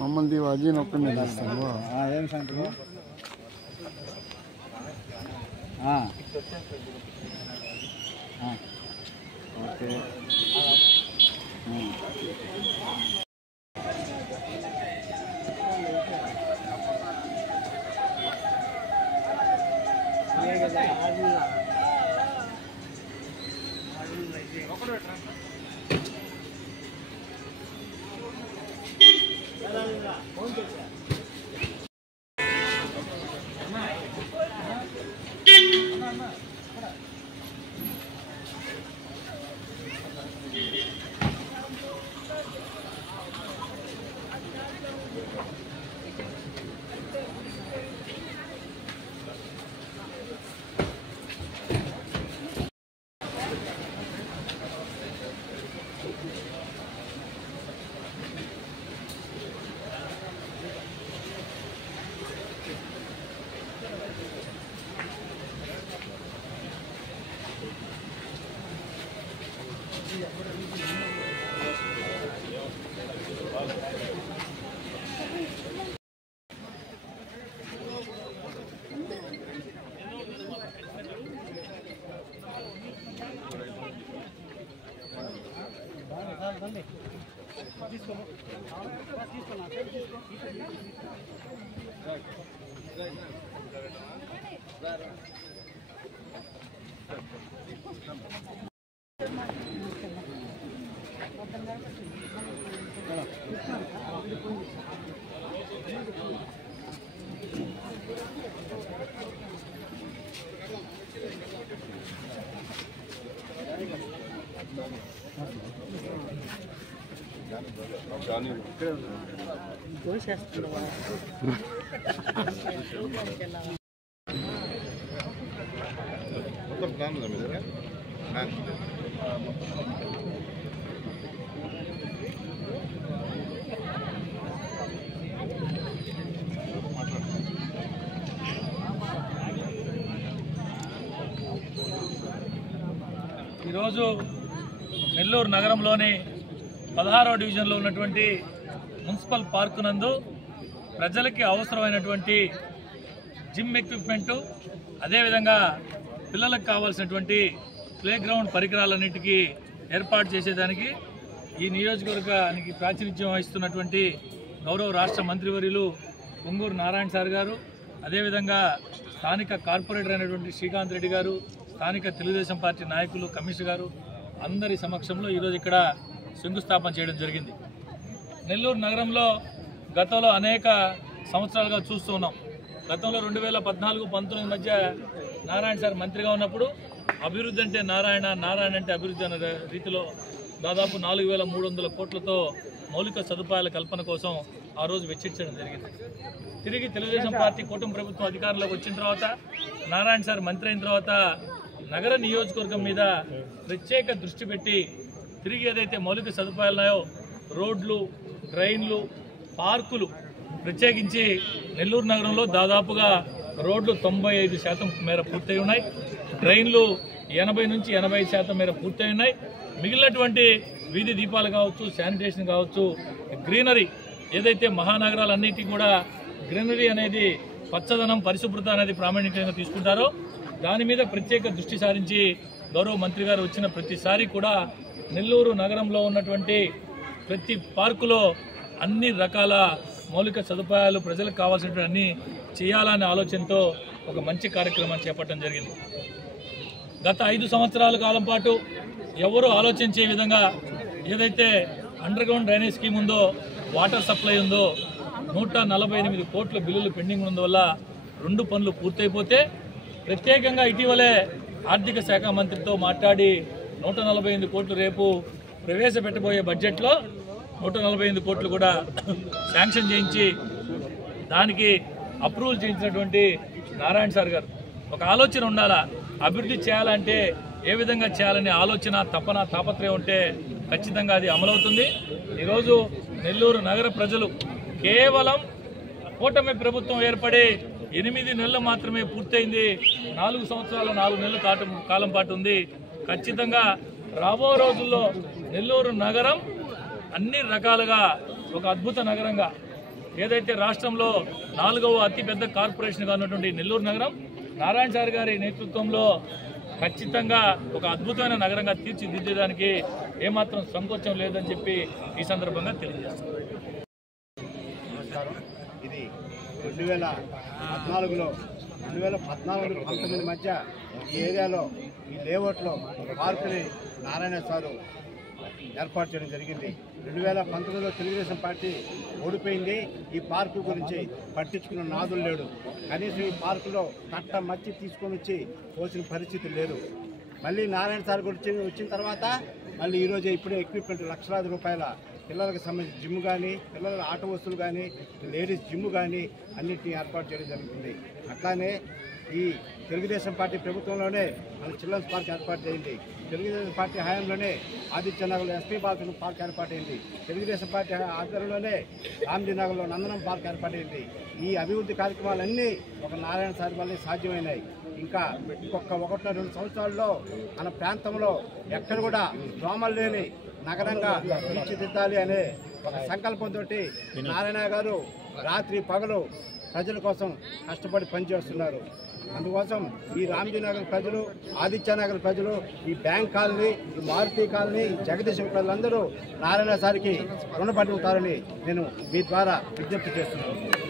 మమ్మల్ని అజీన్ ఒక్కడిని చేస్తాము ఏం సంగతి ఓకే ఈరోజు నెల్లూరు నగరంలోని 16వ డివిజన్లో ఉన్నటువంటి మున్సిపల్ పార్కు నందు ప్రజలకి అవసరమైనటువంటి జిమ్ ఎక్విప్మెంటు అదేవిధంగా పిల్లలకు కావాల్సినటువంటి ప్లే గ్రౌండ్ పరికరాలన్నింటికీ ఏర్పాటు చేసేదానికి ఈ నియోజకవర్గానికి ప్రాతినిధ్యం వహిస్తున్నటువంటి గౌరవ రాష్ట్ర మంత్రివర్యులు పొంగూరు నారాయణ సార్ గారు, అదేవిధంగా స్థానిక కార్పొరేటర్ అయినటువంటి శ్రీకాంత్ రెడ్డి గారు, స్థానిక తెలుగుదేశం పార్టీ నాయకులు, కమిషనర్ గారు అందరి సమక్షంలో ఈరోజు ఇక్కడ శంకుస్థాపన చేయడం జరిగింది. నెల్లూరు నగరంలో గతంలో అనేక సంవత్సరాలుగా చూస్తూ ఉన్నాం. గతంలో 2014-19 మధ్య నారాయణ సార్ మంత్రిగా ఉన్నప్పుడు అభివృద్ధి అంటే నారాయణ, నారాయణ అంటే అభివృద్ధి అనే రీతిలో దాదాపు 4,300 కోట్లతో మౌలిక సదుపాయాల కల్పన కోసం ఆ రోజు వెచ్చించడం జరిగింది. తిరిగి తెలుగుదేశం పార్టీ కూటమి ప్రభుత్వం అధికారంలోకి వచ్చిన తర్వాత నారాయణ సార్ మంత్రి అయిన తర్వాత నగర నియోజకవర్గం మీద ప్రత్యేక దృష్టి పెట్టి తిరిగి ఏదైతే మౌలిక సదుపాయాలు ఉన్నాయో రోడ్లు, డ్రైన్లు, పార్కులు, ప్రత్యేకించి నెల్లూరు నగరంలో దాదాపుగా రోడ్లు 95% మేర పూర్తయి ఉన్నాయి, డ్రైన్లు 80 నుంచి 85% మేర పూర్తయి ఉన్నాయి. మిగిలినటువంటి వీధి దీపాలు కావచ్చు, శానిటేషన్ కావచ్చు, గ్రీనరీ ఏదైతే మహానగరాలన్నిటికీ కూడా గ్రీనరీ అనేది పచ్చదనం, పరిశుభ్రత అనేది ప్రామాణికంగా తీసుకుంటారో దాని మీద ప్రత్యేక దృష్టి సారించి గౌరవ మంత్రి గారు వచ్చిన ప్రతిసారి కూడా నెల్లూరు నగరంలో ఉన్నటువంటి ప్రతి పార్కులో అన్ని రకాల మౌలిక సదుపాయాలు ప్రజలకు కావాల్సినటువంటి అన్ని చేయాలనే ఆలోచనతో ఒక మంచి కార్యక్రమాన్ని చేపట్టడం జరిగింది. గత 5 సంవత్సరాల కాలం పాటు ఎవరు ఆలోచించే విధంగా ఏదైతే అండర్ గ్రౌండ్ డ్రైనేజ్ స్కీమ్ ఉందో, వాటర్ సప్లై ఉందో 148 కోట్ల బిల్లులు పెండింగ్ ఉన్నందువల్ల 2 పనులు పూర్తయిపోతే ప్రత్యేకంగా ఇటీవలే ఆర్థిక శాఖ మంత్రితో మాట్లాడి 148 కోట్లు రేపు ప్రవేశపెట్టబోయే బడ్జెట్లో 148 కోట్లు కూడా శాంక్షన్ చేయించి దానికి అప్రూవల్ చేయించినటువంటి నారాయణ సార్ గారు. ఒక ఆలోచన ఉండాలా, అభివృద్ధి చేయాలంటే ఏ విధంగా చేయాలనే ఆలోచన, తపన, తాపత్రయం ఉంటే ఖచ్చితంగా అది అమలవుతుంది. ఈరోజు నెల్లూరు నగర ప్రజలు కేవలం కూటమి ప్రభుత్వం ఏర్పడి 8 నెలలు మాత్రమే పూర్తయింది. 4 సంవత్సరాల 4 నెలల కాలం పాటు ఉంది. ఖచ్చితంగా రాబో రోజుల్లో నెల్లూరు నగరం అన్ని రకాలుగా ఒక అద్భుత నగరంగా, ఏదైతే రాష్ట్రంలో 4వ అతిపెద్ద కార్పొరేషన్గా ఉన్నటువంటి నెల్లూరు నగరం నారాయణ సార్ గారి నేతృత్వంలో ఖచ్చితంగా ఒక అద్భుతమైన నగరంగా తీర్చిదిద్దడానికి ఏమాత్రం సంకోచం లేదని చెప్పి ఈ సందర్భంగా తెలియజేస్తాం. ఇది 2014లో 2014-19 మధ్య ఈ ఏరియాలో ఈ లేఅవుట్లో పార్కుని నారాయణ సారు ఏర్పాటు చేయడం జరిగింది. 2019లో తెలుగుదేశం పార్టీ ఓడిపోయింది. ఈ పార్కు గురించి పట్టించుకున్న నాదులు లేడు. కనీసం ఈ పార్కులో కట్ట మచ్చి తీసుకొని వచ్చి పోసిన పరిస్థితి లేదు. మళ్ళీ నారాయణ సార్ గురించి వచ్చిన తర్వాత మళ్ళీ ఈరోజు ఇప్పుడే ఎక్విప్మెంట్ లక్షలాది రూపాయల పిల్లలకు సంబంధించి జిమ్ కానీ, పిల్లల ఆట వస్తువులు కానీ, లేడీస్ జిమ్ కానీ అన్నింటినీ ఏర్పాటు చేయడం జరుగుతుంది. అట్లానే ఈ తెలుగుదేశం పార్టీ ప్రభుత్వంలోనే మన చిల్డ్రన్స్ పార్క్ ఏర్పాటు చేయండి. తెలుగుదేశం పార్టీ హయాంలోనే ఆదిత్యనగర్లో ఎస్పీ బాలకృష్ణ పార్క్ ఏర్పాటైంది. తెలుగుదేశం పార్టీ ఆధ్వర్యంలోనే రామ్జీనగర్లో నందనం పార్క్ ఏర్పాటైంది. ఈ అభివృద్ధి కార్యక్రమాలన్నీ ఒక నారాయణ సార్ వల్లే సాధ్యమైనాయి. ఇంకా ఇంకొక 1-2 సంవత్సరాల్లో మన ప్రాంతంలో ఎక్కడ కూడా దోమలు లేని నగరంగా తీర్చిదిద్దాలి అనే ఒక సంకల్పంతో నారాయణ గారు రాత్రి పగలు ప్రజల కోసం కష్టపడి పనిచేస్తున్నారు. అందుకోసం ఈ రామ్జీనగర్ ప్రజలు, ఆదిత్యనగర్ ప్రజలు, ఈ బ్యాంక్ కాలనీ, ఈ మారుతి కాలనీ, జగదీశం ప్రజలందరూ నారాయణ సార్కి రుణపడి ఉంటారని నేను మీ ద్వారా విజ్ఞప్తి చేస్తున్నాను.